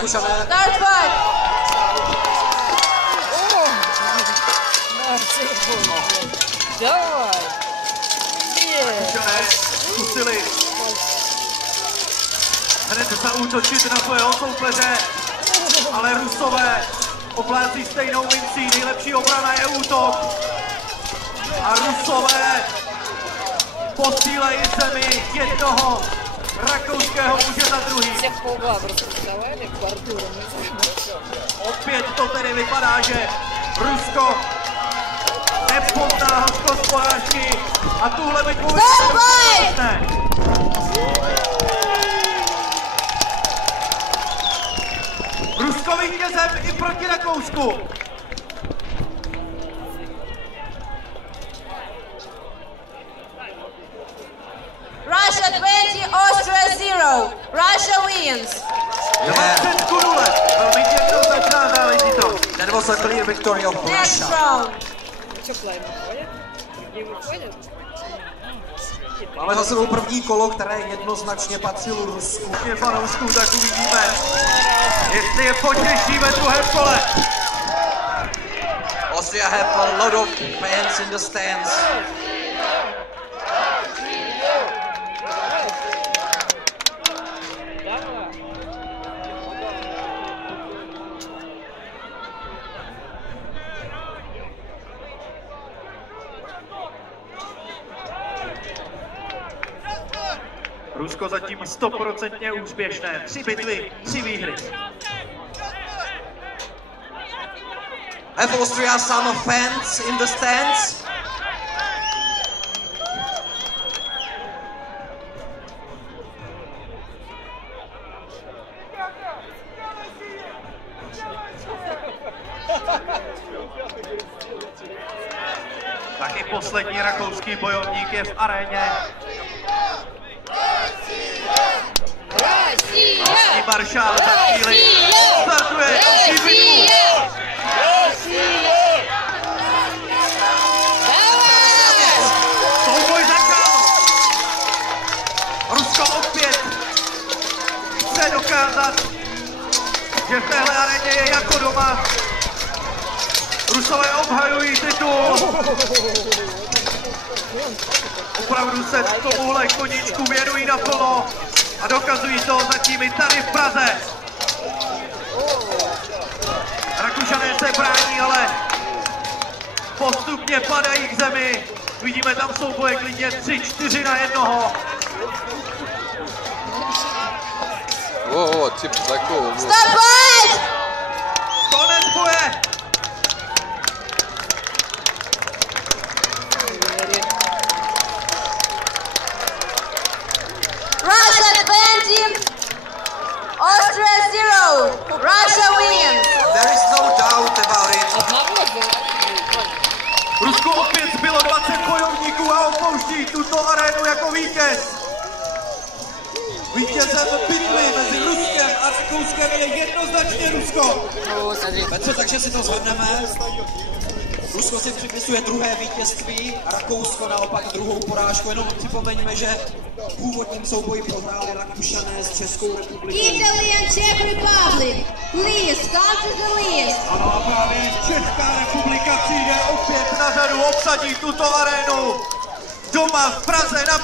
Rakušané. Start fight! Давай! Rakušané zkusili hned zaútočit na svého soupeře, ale Rusové oplácí stejnou mincí, nejlepší obrana je útok. A Rusové posílají zemi jednoho rakouského muže za druhý. Opět to tedy vypadá, že Rusko nepozná hořkost porážky a tuhle bitvu vypadá. Rusko vítězem i proti Rakousku. Russia 20, Austria 0. Russia wins. 20:0. Velmi jednoznačná záležitost. That was a clear victory of Next Russia. round. Máme za sebou první kolo, které jednoznačně patřilo Rusku. Je fanoušků, tak uvidíme, jestli je potěší ve druhém kole. Austria have a lot of fans in the stands. Rusko zatím 100% úspěšné. 3 bitvy, 3 výhry. Have Austria some fans in the stands? Taky poslední rakouský bojovník je v aréně. Vlastní maršál za chvíli startuje další bitvu. Souboj začal. Rusko opět chce dokázat, že v téhle aréně je jako doma. Rusové obhajují titul. Opravdu se tomuhle koníčku věnují naplno a dokazují to zatím i tady v Praze. Rakušané se brání, ale postupně padají k zemi. Vidíme tam souboje klidně 3-4 na jednoho. Типа такого. Start fight! Konec boje! Russia 20, Austria 0. Russia wins. There is no doubt about it. Rusko opět zbylo 20 bojovníků a opouští tuto arénu jako vítěz. Vítězem bitvy mezi Ruskem a Rakouskem je jednoznačně Rusko. Petře, takže si to shodneme. Rusko si připisuje druhé vítězství a Rakousko naopak druhou porážku. Jenom připomeňme, že v původním souboji prohráli Rakušané s Českou republikou. Italy and Czech Republic, please come to the list. Ano, a právě Česká republika přijde opět na řadu, obsadí tuto arénu doma v Praze na